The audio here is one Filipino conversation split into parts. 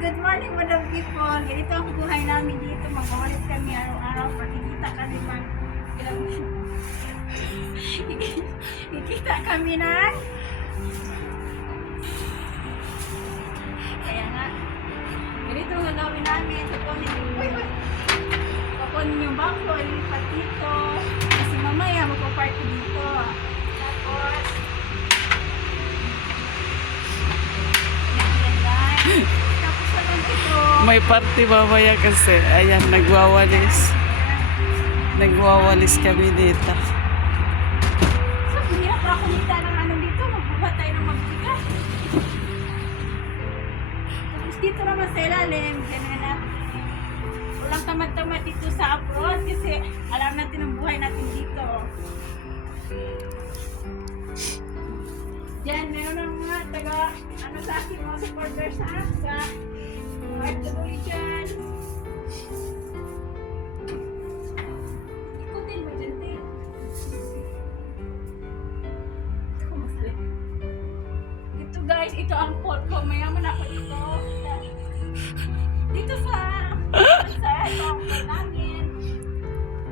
good morning, Madam People. Ganito ang buhay namin dito. Mag-awalis kami araw-araw. Pagkikita kami man. Kikita kami na. Kaya nga, ganito ang gagawin namin. Kukunin yung bangko, ilipat dito. Kasi mamaya magpaparty dito. Tapos, May party mamaya kasi. Ayan, nagwawalis. Nagwawalis kami dito. So, hirap ako nita ng ano dito. Magbuhat tayo ng magbigas. Tapos dito naman sa ilalim. Ganyan na. Walang tamad-tamad dito sa abroad. Kasi alam natin ang buhay natin dito. Diyan, meron ng mga taga, ano sa akin, mga supporters ha, sa RW dyan. Ikutin mo dyan, Tin. Ako masali. Ito guys, ito ang pot ko. Mayaman ako dito. Dito sa itong pot namin.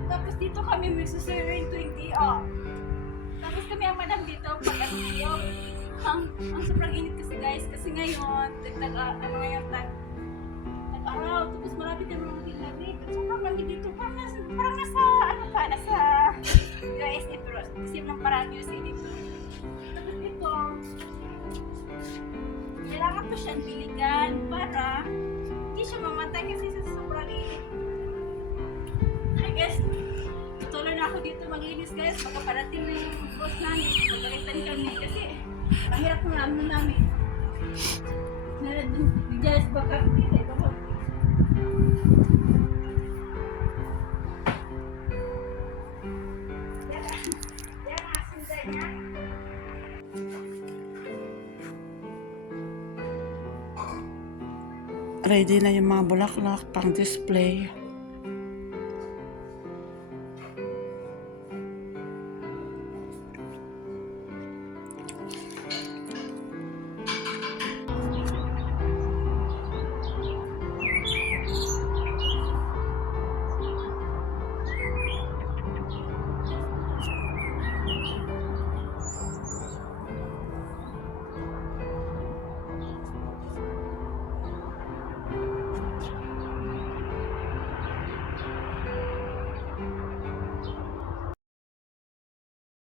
Tapos dito kami may susirin 20 Tapos kami ang madam dito pag ano ngayon. Ang sobrang init kasi guys. Kasi ngayon, ano ngayon, tag-araw. Tapos marami din mga dilagay. Sobrang lamig dito. Parang nasa, ano ka, nasa USA pero kasi lang parang USA dito. Tapos ito, kailangan ko siyang biligan para hindi siya mamatay kasi sa sobrang init. I guess, tuloy na ako dito maglinis guys. Pagkaparating na yung boss namin, magalitan kami kasi ang hirap ng ano namin. Nagjalas baka dito. Yan ang asundan niya. Ready na yung mga bulaklak pang display.